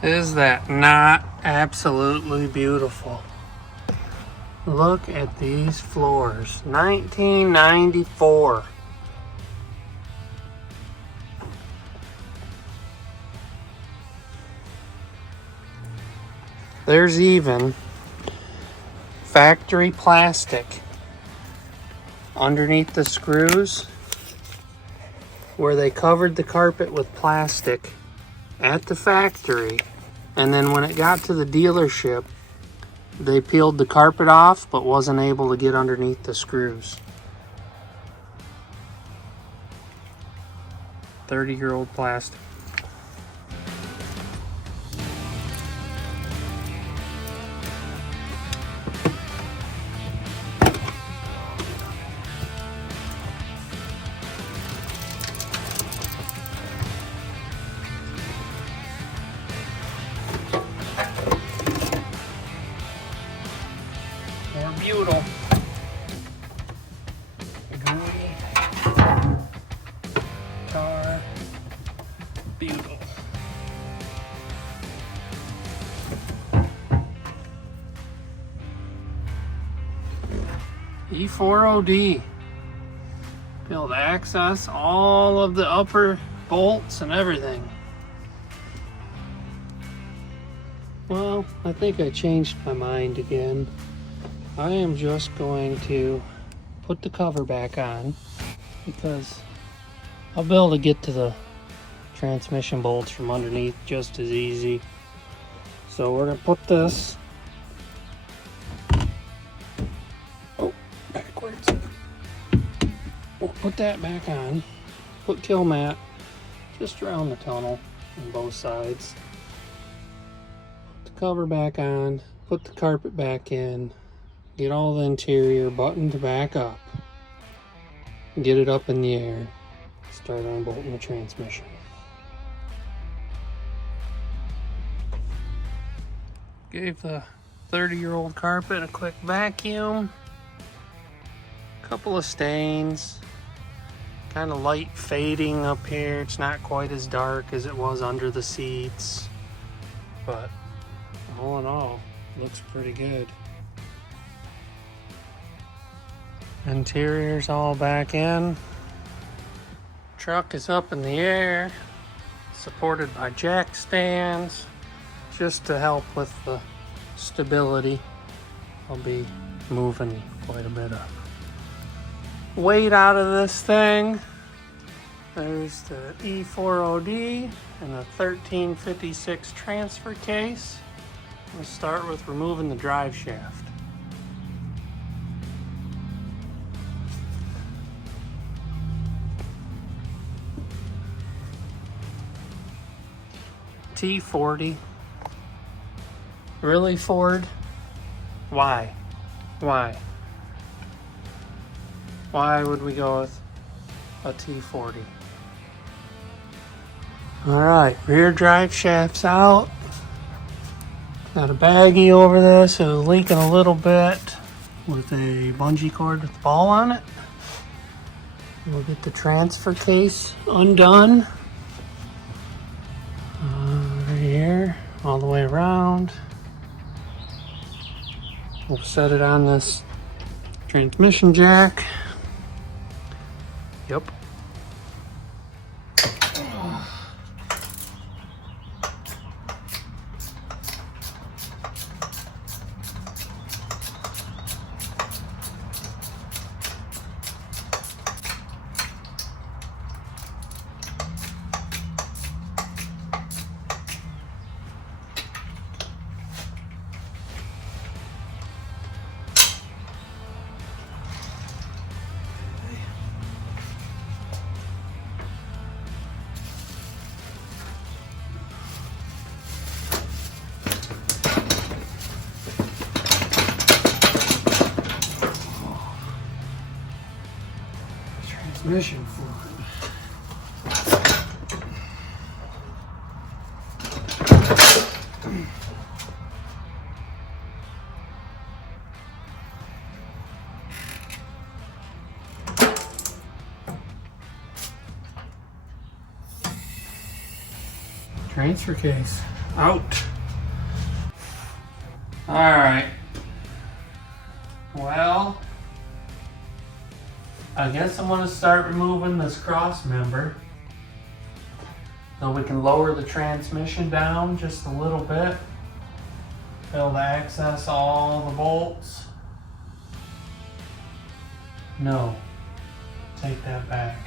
Is that not absolutely beautiful? Look at these floors. 1994. There's even factory plastic underneath the screws where they covered the carpet with plastic at the factory, and then when it got to the dealership they peeled the carpet off but wasn't able to get underneath the screws. 30-year-old plastic. More butyl. Gooey. Tar. Butyl. E4OD. Be able to access all of the upper bolts and everything. Well, I think I changed my mind again. I am just going to put the cover back on because I'll be able to get to the transmission bolts from underneath just as easy. So we're going to put this backwards. We'll put that back on. Put kill mat just around the tunnel on both sides. Put the cover back on. Put the carpet back in. Get all the interior buttoned back up. Get it up in the air. Start unbolting the transmission. Gave the 30-year-old carpet a quick vacuum. Couple of stains. Kind of light fading up here. It's not quite as dark as it was under the seats. But all in all, looks pretty good. Interior's all back in. Truck is up in the air, supported by jack stands, just to help with the stability. I'll be moving quite a bit of weight out of this thing. There's the E4OD and the 1356 transfer case. We'll start with removing the drive shaft. T40. Really, Ford? Why? Why would we go with a T40? Alright, rear drive shaft's out. Got a baggie over this. It was leaking a little bit with a bungee cord with the ball on it. We'll get the transfer case undone. Right here, all the way around. We'll set it on this transmission jack. Yep. Transmission fluid. Transfer case Out. Alright. Well, I guess I'm going to start removing this cross member so we can lower the transmission down just a little bit. Be able to access all the bolts. No, take that back.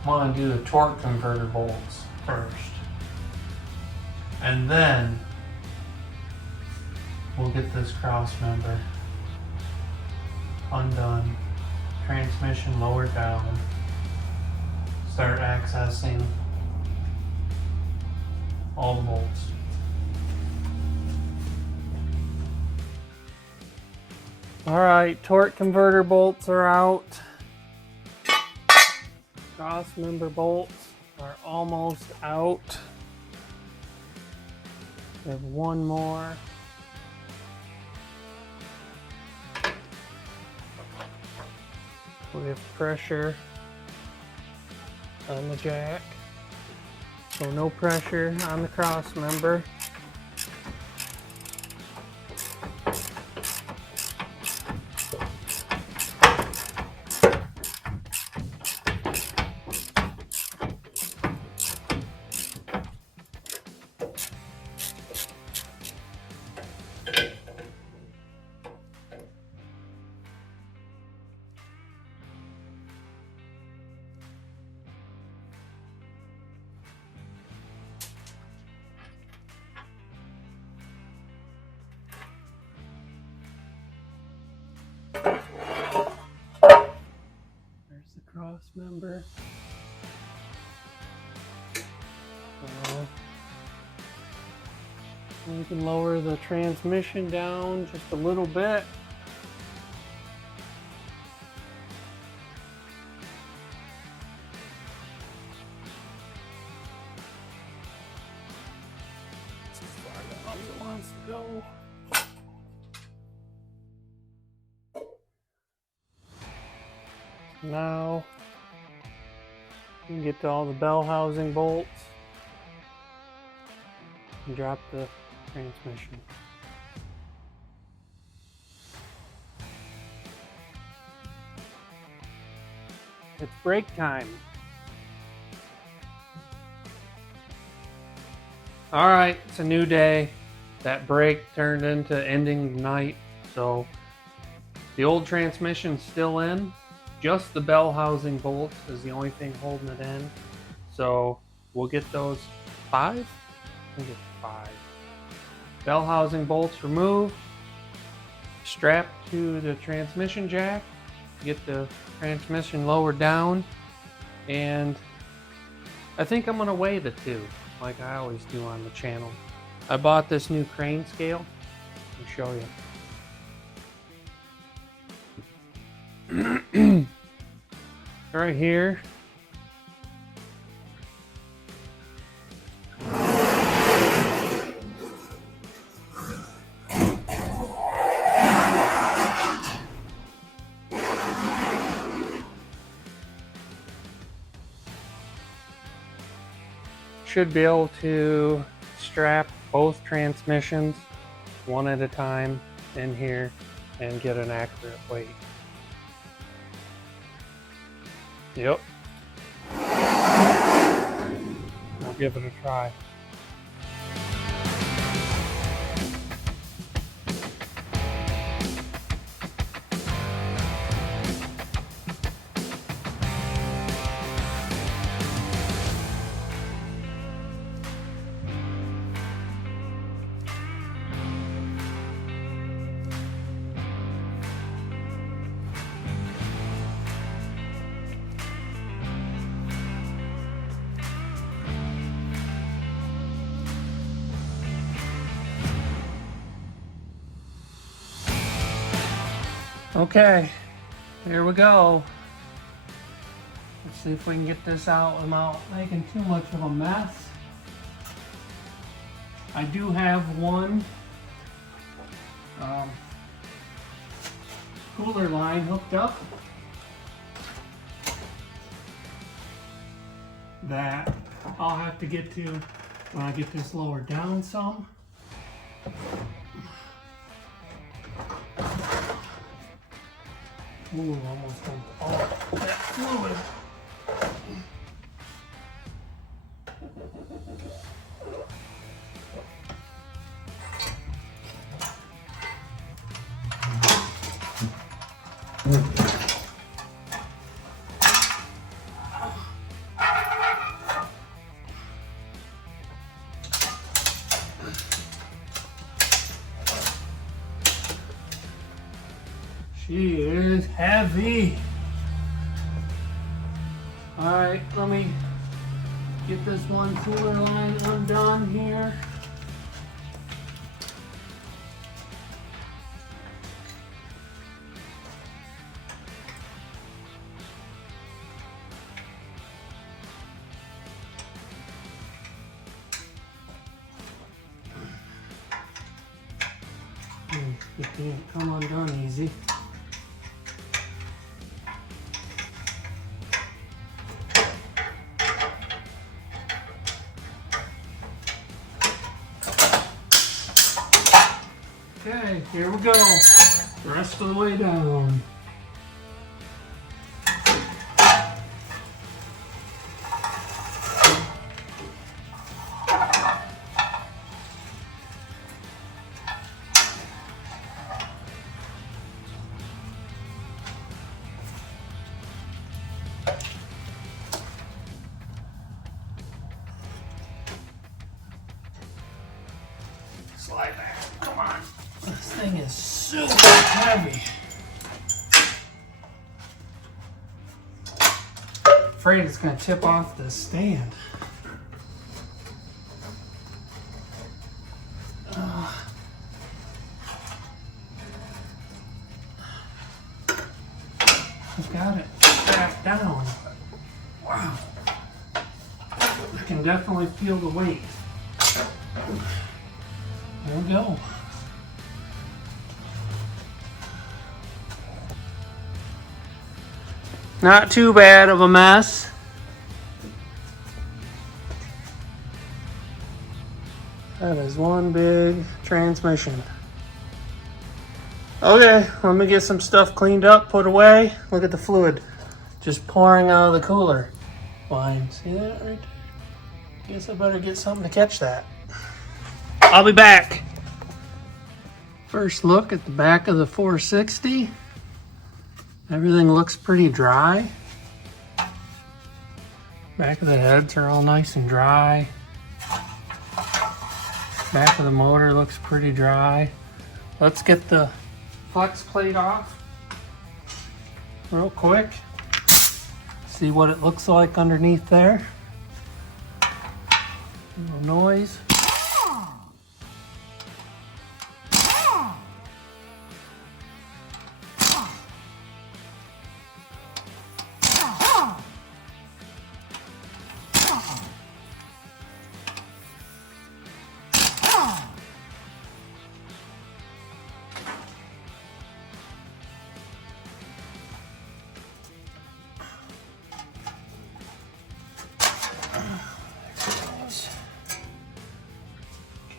I'm going to do the torque converter bolts first. And then we'll get this cross member undone, transmission lowered down, start accessing all the bolts. Alright, torque converter bolts are out. Cross member bolts are almost out. We have one more. We have pressure on the jack, so no pressure on the cross member. There's the cross member. We can lower the transmission down just a little bit. That's as far down as it wants to go. Now you can get to all the bell housing bolts and drop the transmission. It's break time. Alright, it's a new day. That break turned into ending the night, so the old transmission's still in. Just the bell housing bolt is the only thing holding it in. So we'll get those 5? I think it's 5. Bell housing bolts removed. Strapped to the transmission jack. Get the transmission lowered down. And I think I'm going to weigh the two, like I always do on the channel. I bought this new crane scale. I'll show you. Right here. Should be able to strap both transmissions one at a time in here and get an accurate weight. Yep. I'll give it a try. Okay, here we go. Let's see if we can get this out without making too much of a mess. I do have one cooler line hooked up that I'll have to get to when I get this lowered down some. Ooh, almost dumped all that fluid. She is heavy. All right, let me get this one cooler line undone here. It can't come undone easy. Okay, here we go. The rest of the way down. Slide back. Come on. This thing is super heavy. Afraid it's going to tip off the stand. I've got it strapped down. Wow. I can definitely feel the weight. There we go. Not too bad of a mess. That is one big transmission. Okay, let me get some stuff cleaned up, put away. Look at the fluid just pouring out of the cooler line. See that right there? Guess I better get something to catch that. I'll be back. First look at the back of the 460. Everything looks pretty dry. Back of the heads are all nice and dry. Back of the motor looks pretty dry. Let's get the flex plate off real quick. See what it looks like underneath there. No noise.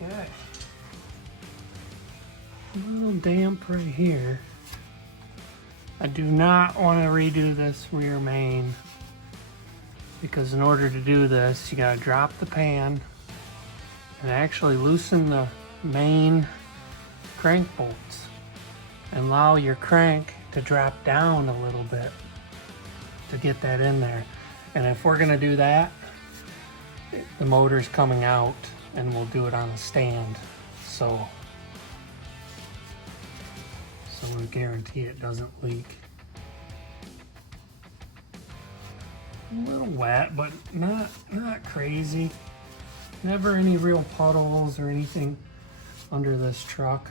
Okay. A little damp right here. I do not want to redo this rear main because in order to do this, you gotta drop the pan and actually loosen the main crank bolts and allow your crank to drop down a little bit to get that in there. And if we're gonna do that, the motor's coming out and we'll do it on a stand. So we guarantee it doesn't leak. A little wet, but not crazy. Never any real puddles or anything under this truck.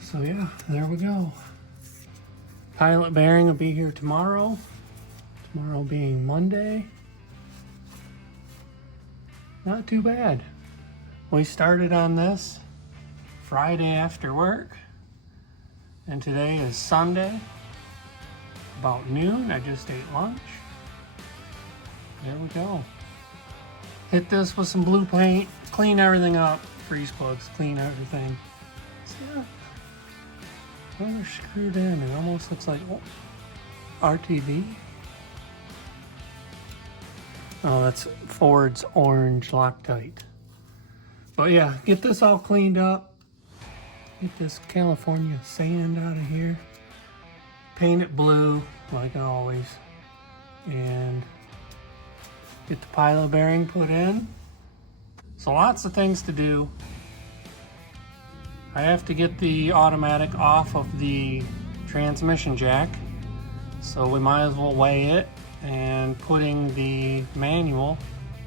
So yeah, there we go. Pilot bearing will be here tomorrow. Tomorrow being Monday. Not too bad. We started on this Friday after work, and today is Sunday. About noon, I just ate lunch. There we go. Hit this with some blue paint, clean everything up. Freeze plugs, clean everything. See that? When they're screwed in, it almost looks like RTB. Oh, that's Ford's orange Loctite. But yeah, get this all cleaned up. Get this California sand out of here. Paint it blue, like always. And get the pilot bearing put in. So lots of things to do. I have to get the automatic off of the transmission jack. So we might as well weigh it, and putting the manual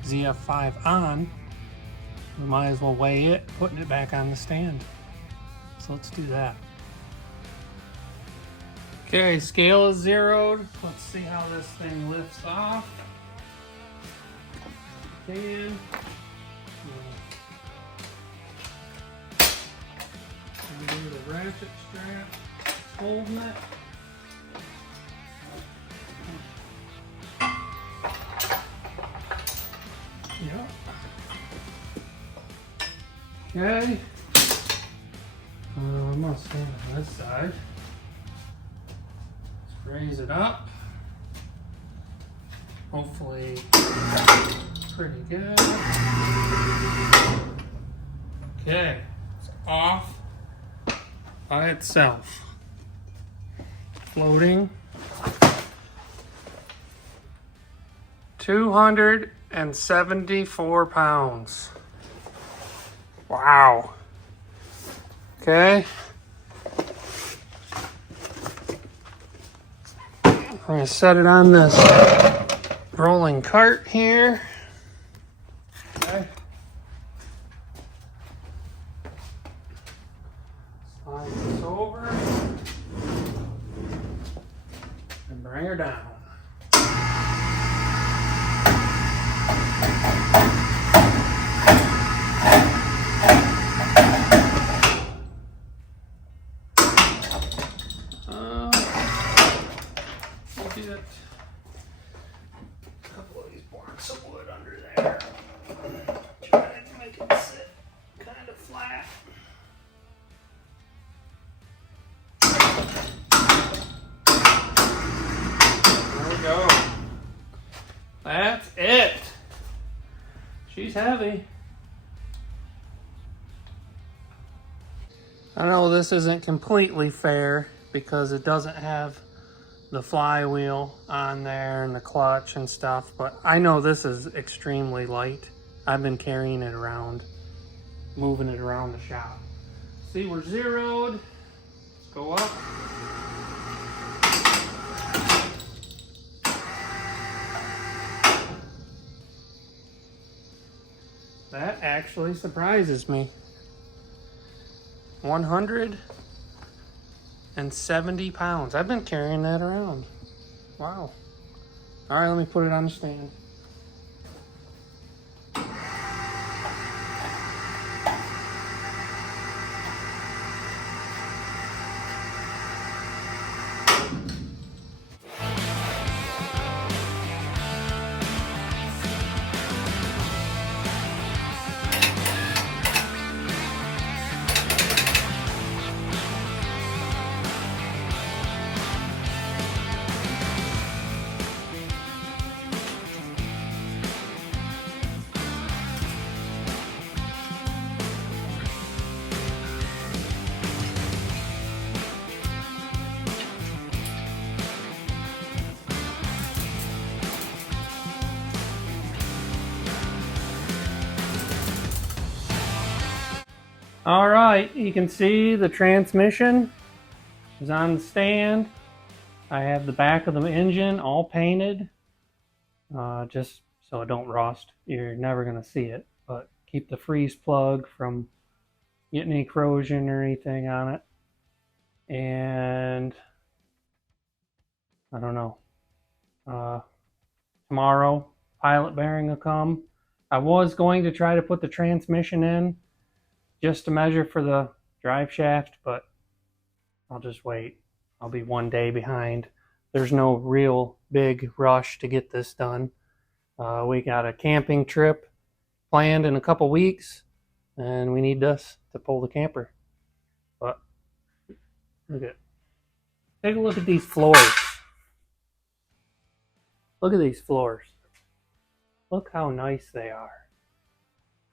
ZF5 on, we might as well weigh it, putting it back on the stand. So let's do that. Okay, scale is zeroed. Let's see how this thing lifts off. Okay. Do the ratchet strap holding it. Yep. Okay. I'm gonna stand on this side. Let's raise it up. Hopefully, pretty good. Okay, it's off by itself. Floating. 274 pounds. Wow. Okay. I'm gonna set it on this rolling cart here. Okay. Slide this over and bring her down. Get a couple of these blocks of wood under there. Try to make it sit kind of flat. There we go. That's it. She's heavy. I know this isn't completely fair because it doesn't have the flywheel on there and the clutch and stuff, but I know this is extremely light. I've been carrying it around, moving it around the shop. See, we're zeroed. Let's go up. That actually surprises me. 170 pounds. I've been carrying that around. Wow. All right, let me put it on the stand. All right, you can see the transmission is on the stand. I have the back of the engine all painted, just so it don't rust. You're never gonna see it, but keep the freeze plug from getting any corrosion or anything on it. And I don't know, tomorrow pilot bearing will come. I was going to try to put the transmission in just to measure for the drive shaft, but I'll just wait. I'll be one day behind. There's no real big rush to get this done. We got a camping trip planned in a couple weeks, and we need this to pull the camper. But take a look at these floors. Look at these floors. Look how nice they are.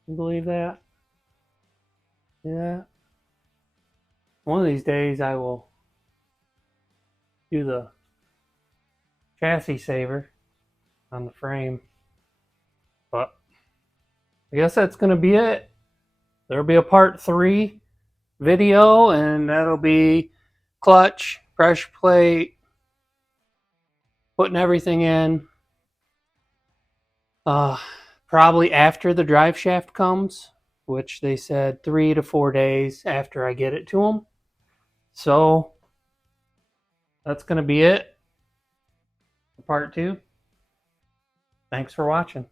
You believe that? Yeah. One of these days I will do the chassis saver on the frame. But I guess that's going to be it. There'll be a part 3 video, and that'll be clutch, pressure plate, putting everything in. Probably after the drive shaft comes, which they said 3 to 4 days after I get it to them. So that's going to be it for part 2. Thanks for watching.